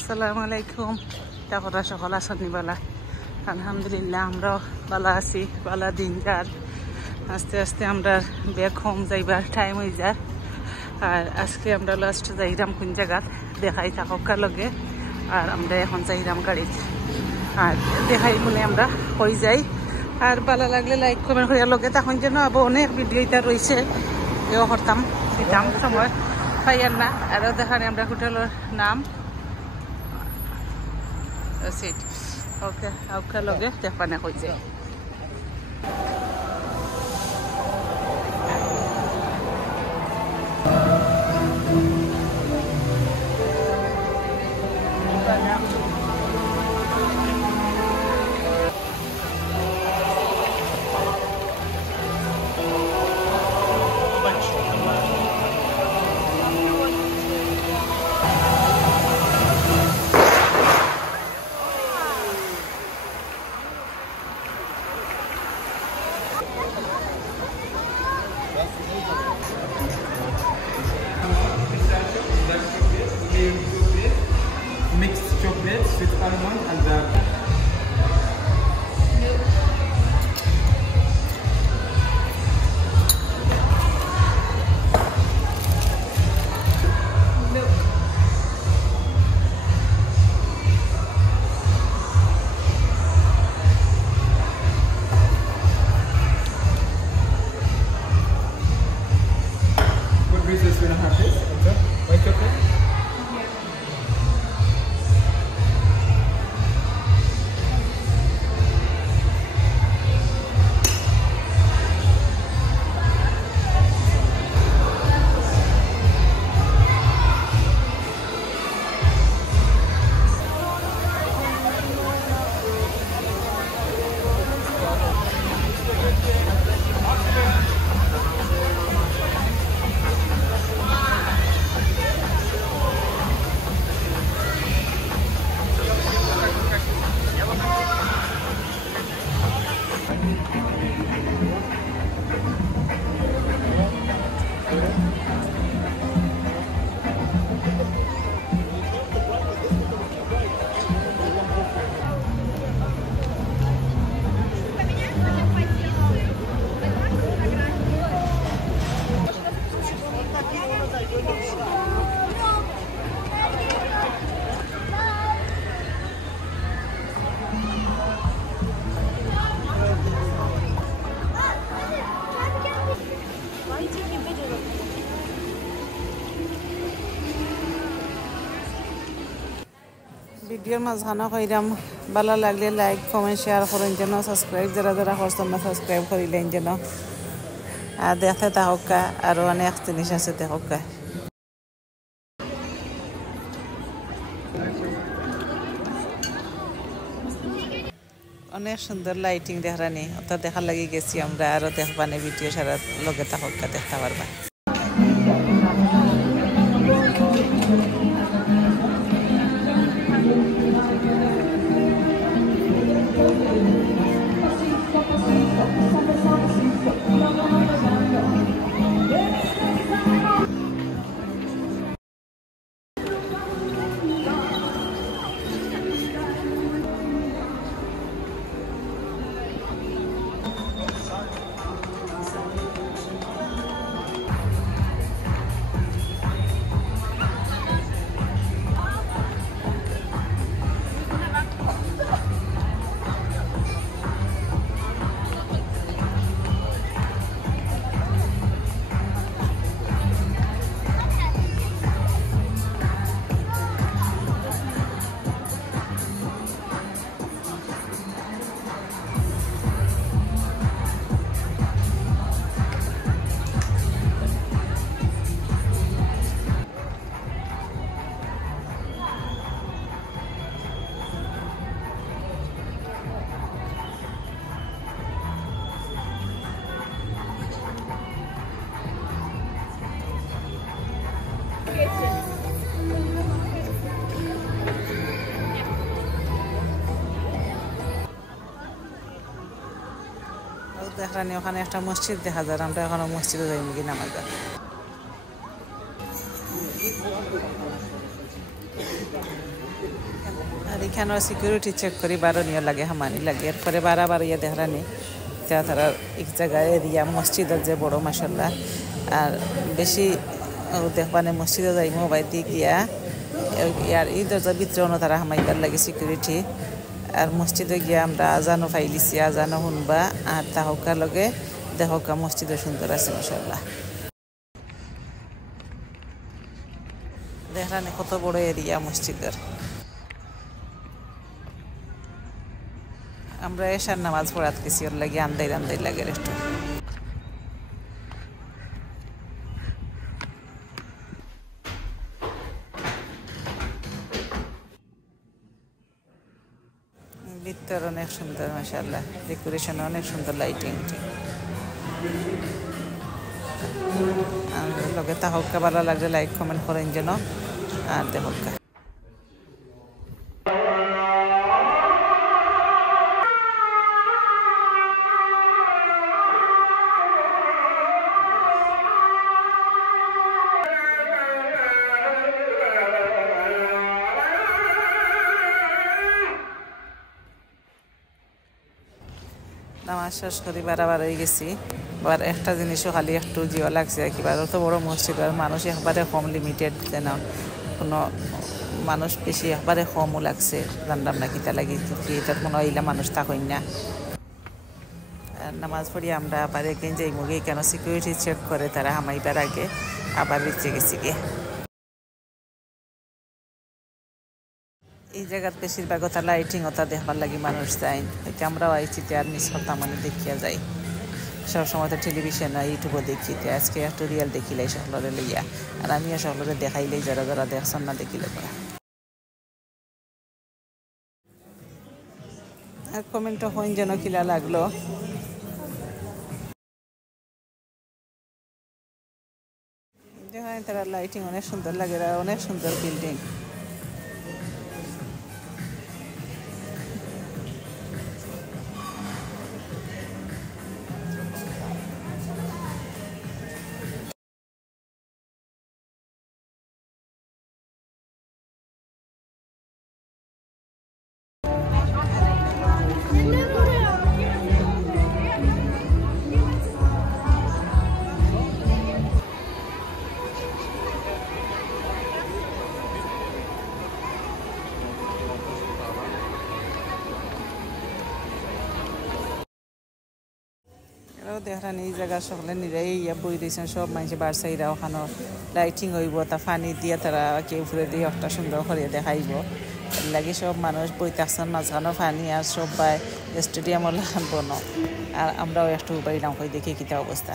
আসসালামু আলাইকুম তাকরা সকল আসনি বালা আলহামদুলিল্লাহ আমরা বালা আছি বালা দিন যার আস্তে আস্তে আমরা ব্যাক হোম যাইবার টাইম হয়ে যায় আর আজকে আমরা লাস্ট যাইরাম কোন জায়গা দেখাই থাকা লগে আর আমরা এখন যাইরাম গাড়িতে আর দেখাই কোনে আমরা হয়ে যাই আর ভালো লাগলে লাইক কমেন্ট করিয়া লগে তখন যেন আবার অনেক ভিডিও এটা রয়েছে এও করতাম দিতাম সময় পাইয়ার না আর দেখানে আমরা হোটেলের নাম সিট ওকে আউকা লগে দেখবানে হয়ে যায় Mixed chocolates with almond and the what reasons we don't have this? Okay. White chocolate? ভিডিওর মাঝখানে কইরাম ভালো লাগলে লাইক কমেন্ট শেয়ার করেন যেন সাবস্ক্রাইব যারা যারা করছেন না সাবস্ক্রাইব করিলেন যেন আর দেখতে থাকা আরো অনেক জিনিস আছে দেখা অনেক সুন্দর লাইটিং দেখানি ওটা দেখার লাগি গেছি আমরা আরো দেখবানে ভিডিও সারা লগে থাকা দেখতে পারবা দেখানি ওখানে একটা মসজিদ দেখা যায় আমরা এখনো মসজিদে যাই কি নামাজ আর এখানেও সিকিউরিটি চেক করি বারণীয় লাগে হামানি লাগে এরপরে বারাবার ইয়ে দেখানি তারা এক জায়গায় এরিয়া মসজিদের যে বড় মাসাল্লাহ আর বেশি দেখবানে মসজিদে যাই মোবাইল দিয়ে গিয়া আর এই দরজার ভিতরেও তারা হামাইবার লাগে সিকিউরিটি আর মসজিদে গিয়া আমরা আজানও ফাইলিছি আজানও শুনবা আর তাহকার লগে দেহকা মসজিদও সুন্দর আছে মাসাল্লাহ দেখলানে কত বড় এরিয়া মসজিদের আমরা এশার নামাজ পড়াত গেছি ওর লাগে আন্দাই লাগে একটু ভিতর অনেক সুন্দর মাশাআল্লাহ ডেকোরেশন অনেক সুন্দর লাইটিং আর লগে তাহকা ভালো লাগলে লাইক কমেন্ট করেন যেন আর দেহকা নামাজ শেষ করি বারাবার হয়ে গেছি আবার একটা জিনিসও খালি একটু জিও লাগছে একেবারে অত বড় মসজিদ আর মানুষ একবারে কম লিমিটেড যেন কোনো মানুষ বেশি একবারে কমও লাগছে জানলাম না কিতা লাগি কি এটার কোনো ইলা মানুষ থাকই না আর নামাজ পড়ি আমরা আবার একদিন যাই মুগে কেন সিকিউরিটি চেক করে তারা হামাইবার আগে আবার বেঁচে গেছি গিয়ে এই জায়গার বেশিরভাগ ওটা লাইটিং ওটা দেখবার লাগি মানুষ যায় এটা আমরাও আইছি আর মিস করতাম মানে দেখিয়া যাই সবসময় তো টেলিভিশন ইউটিউবও দেখি আজকে একটু রিয়েল দেখিলাই সকলরে লইয়া আর আমিও সকলরে দেখাইলেই যারা যারা দেখছেন না দেখিলে পরে আর কমেন্টও হইন যেন কিলা লাগলো দেখা তারা লাইটিং অনেক সুন্দর লাগে অনেক সুন্দর বিল্ডিং দেখেন এই জায়গা সকলে নিরাই ইয়া বই দিয়েছেন সব মানুষ বারসাইরা ওখানে লাইটিং হইব তা পানি দিয়ে তারা কেউ ফুলে দিয়ে একটা সুন্দর করে দেখাইব এর লাগে সব মানুষ বই থাকছেন মাঝখানে পানি আর সবাই স্টেডিয়ামও বনো আর আমরাও একটু বাইলাম হয়ে দেখি কিতা অবস্থা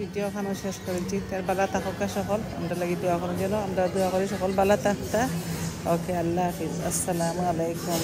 ভিডিও ওখানেও শেষ করেছি তার বালা থাকা সকল আমরা লাগি দোয়া করার জন্য আমরা দোয়া করি সকল বালা থাকতা ওকে আল্লাহ হাফিজ আসসালামু আলাইকুম